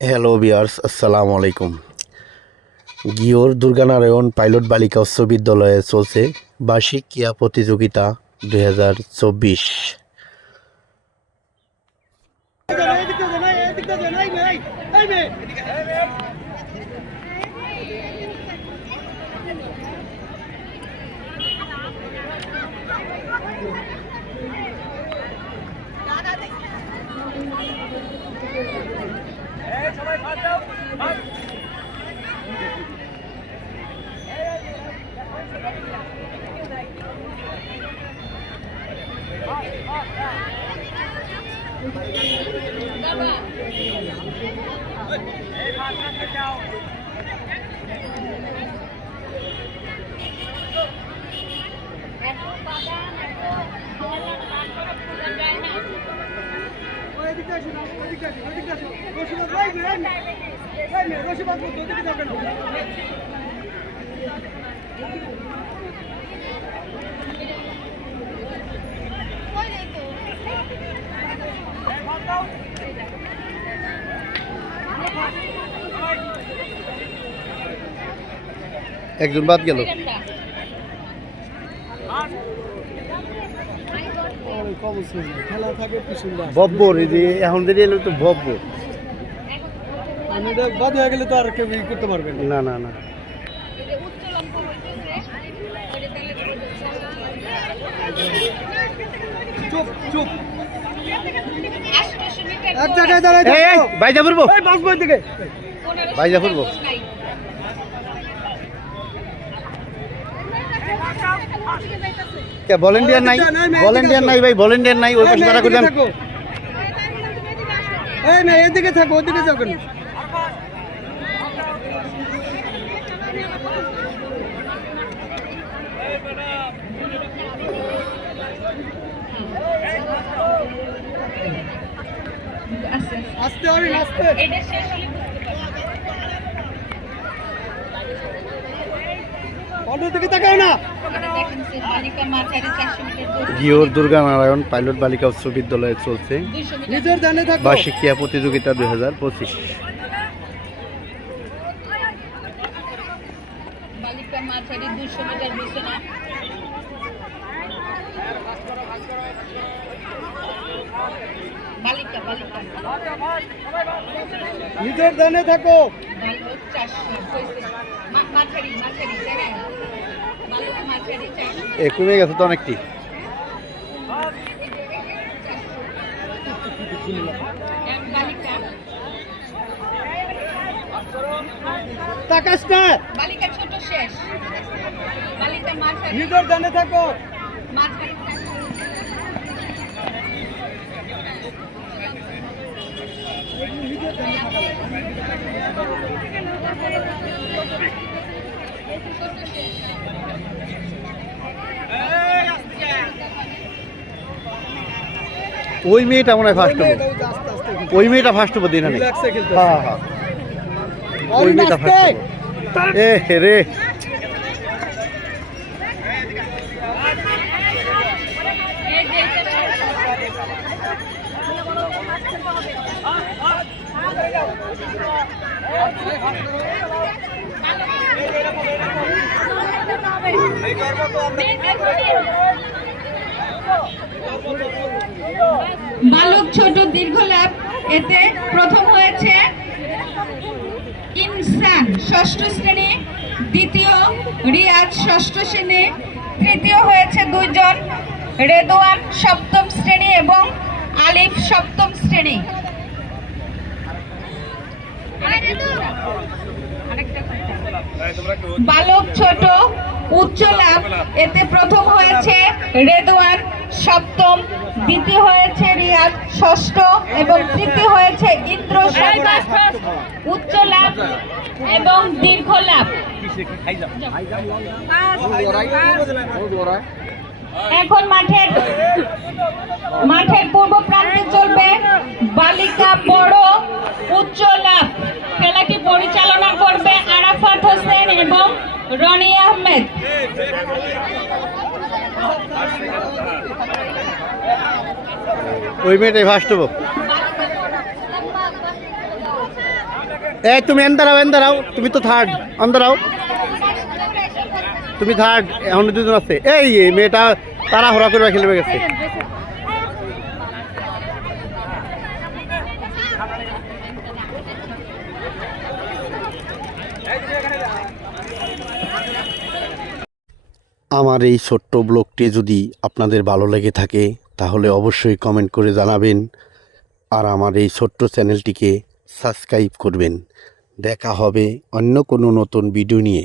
Hello বিয়ার্স আসসালামু আলাইকুম গিওর দুর্গানারায়ণ pilot বালিকা উচ্চ বিদ্যালয়ে চলছে বার্ষিক ক্রিয়া প্রতিযোগিতা দুই হাজার চব্বিশ। রসিবাদ ওদিকে যাবেন Thank you. একজন বাদ গেল। খেলা থাকে পিছনটা বব্বর এই যে এখন যদি এলো তো বব্বর বাদ হয়ে গেলে তো আর কেউ করতে পারবে না না না। চুপ চুপ। এক জায়গায় দাঁড়ায় এই, এই, বাইজা পড়ব এই বাস বই দিকে। বাইজা পড়ব ভলেন্টিয়ার নাই ভলেন্টিয়ার নাই ভাই ভলেন্টিয়ার নাই ওই পাশে তারা করলেন এই না এদিকে থাকো ওদিকে যাও কেন? আস্তে হরিণ আস্তে। এটা শেষ হলে বুঝতে পারবে। অন্যদিকে তাকাও না। আপনারা দেখেন যে বালিকা মাঝারি চারশো মিটার দৌড় গিওর দুর্গানারায়ণ পাইলট বালিকা উচ্চ বিদ্যালয়ে চলছে। বার্ষিক ক্রীড়া প্রতিযোগিতা দুই হাজার পঁচিশ। বালিকা মাঝারি দুইশো মিটার বিছানা বালিকা বালিকা নিজের ধ্যানে থাকো বালক চারশো হয়েছে মা- মাঝারি মাঝারি জানেন বালক মাঝারি চারশো। এ কমে গেছে তো অনেকটি। এক বালিকা। তাকাস না। বালিকা ছোট শেষ। বালিকা মাঝারি। নিজের ধ্যানে থাকো। মাঝারি। ওই মেয়েটা মনে হয় ফার্স্ট হব। ওই মেয়েটা ফার্স্ট হব দিন হ্যাঁ হ্যাঁ। ওই মেয়েটা ফার্স্ট এ রে। বালক ছোট দীর্ঘ লাভ এতে প্রথম হয়েছে ইনসান, ষষ্ঠ শ্রেণি, দ্বিতীয় রিয়াজ, ষষ্ঠ শ্রেণি, তৃতীয় হয়েছে দুইজন রেদওয়ান সপ্তম শ্রেণি এবং আলিফ সপ্তম শ্রেণি। বালক ছোট উচ্চ লাভ। এতে প্রথম হয়েছে রেদওয়ান সপ্তম দ্বিতীয় হয়েছে রিয়াদ ষষ্ঠ এবং তৃতীয় হয়েছে ইন্দ্র। উচ্চ লাভ এবং দীর্ঘ লাভ। এখন মাঠের মাঠের পূর্ব প্রান্তে চলবে বালিকা বড় উচ্চ লাভ খেলাটি পরিচালনা করবে আরাফাত হোসেন এবং রনি আহমেদ। ওই মেয়েটাই ফার্স্ট এই, তুমি এন দাঁড়াও এন তুমি তো থার্ড অন দাঁড়াও তুমি থার্ড এখন দুজন আছে। এই মেয়েটা তারা হরা করে খেলবে গেছে। আমার এই ছোট্ট ব্লগটি যদি আপনাদের ভালো লেগে থাকে, তাহলে অবশ্যই কমেন্ট করে জানাবেন আর আমার এই ছোট্ট চ্যানেলটিকে সাবস্ক্রাইব করবেন। দেখা হবে অন্য কোনো নতুন ভিডিও নিয়ে।